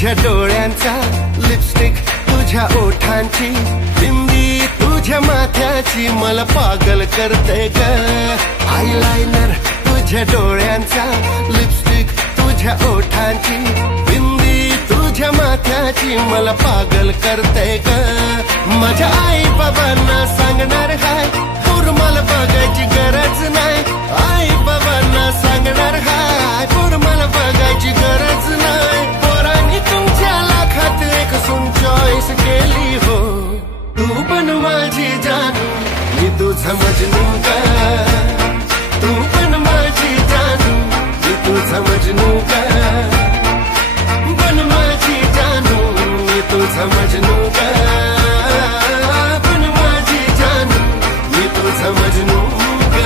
तुझ्या डोळ्यांचा लिपस्टिक, तुझ्या ओठांची बिंदी, तुझ्या माथ्याची मला पागल करते ग. आयलाइनर तुझ्या डोळ्यांचा लिपस्टिक, तुझ्या ओठांची बिंदी, तुझ्या माथ्याची मला पागल करते ग. माझ्या आई बाबांना सांगणार हाय, पूर मला बघायची गरज नाही. आई बाबांना सांगणार हाय, पूर मला बघायची गरज नाही. पोरांनी तुमच्या लाखात एक सून चॉईस केली हो. तू पण माझी जानू, मी तुझा मजनू ग. तू पण माझी जानू, मी तुझा मजनू ग. पण माझी जानू, मी तुझा मजनू ग. पण माझी जानू, मी तुझा मजनू ग.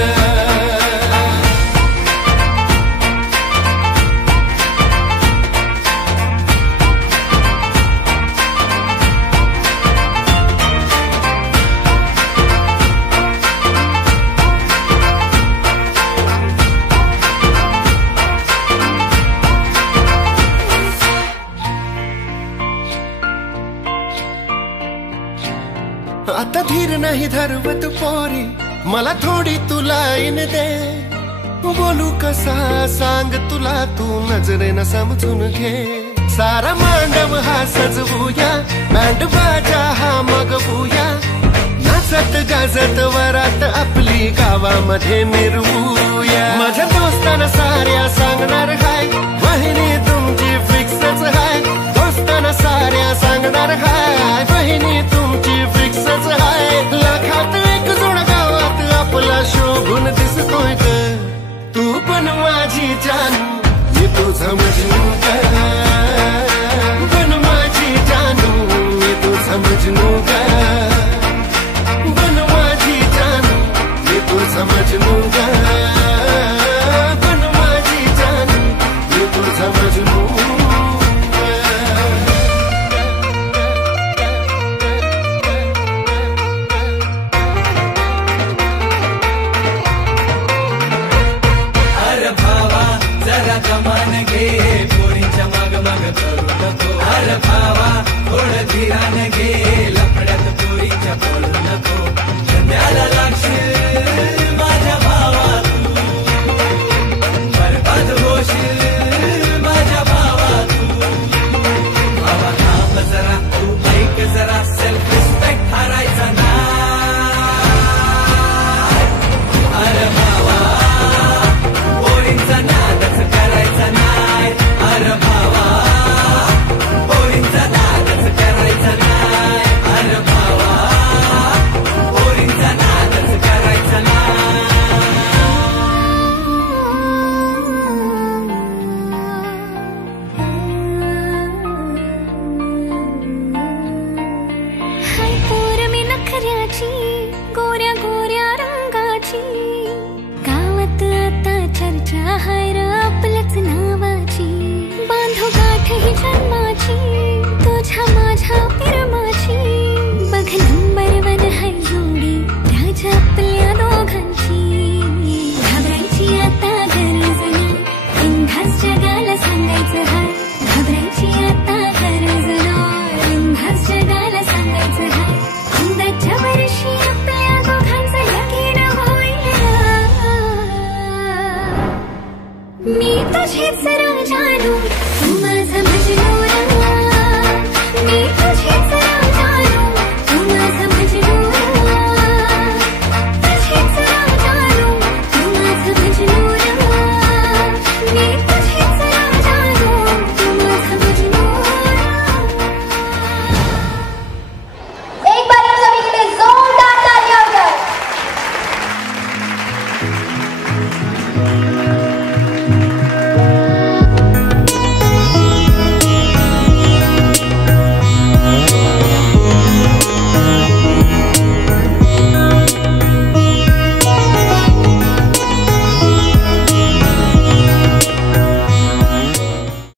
आता धीर नाही धरवत पोरी, मला थोडी तू लाईन दे. बोलू कसा सांग तुला, तू नजरेनं समजून घे. सारा मांडव हा सजवूया, बँड बाजा हा मगवूया. नाचत गाजत वरात आपली गावामध्ये मिरवूया. माझ्या दोस्तांना साऱ्या सांगणार हाय, बहिणी तुमची फिक्सच हाय. दोस्तांना साऱ्या सांगणार हाय, बहिणी तुमची फिक्सच हाय. लाखात एक जोड गावात आपला शोभून दिसतोय ग. तू पण माझी जानू, मी तुझा मजनू ग. पण माझी जानू, मी तुझा मजनू ग. पण माझी जानू, मी तुझा मजनू ग. पण माझी जानू, मी तुझा मजनू. कमान घे, पोरींच्या माग माग करू नको. अरे भावा थोडं धीरान घे, लफड्यात पोरींच्या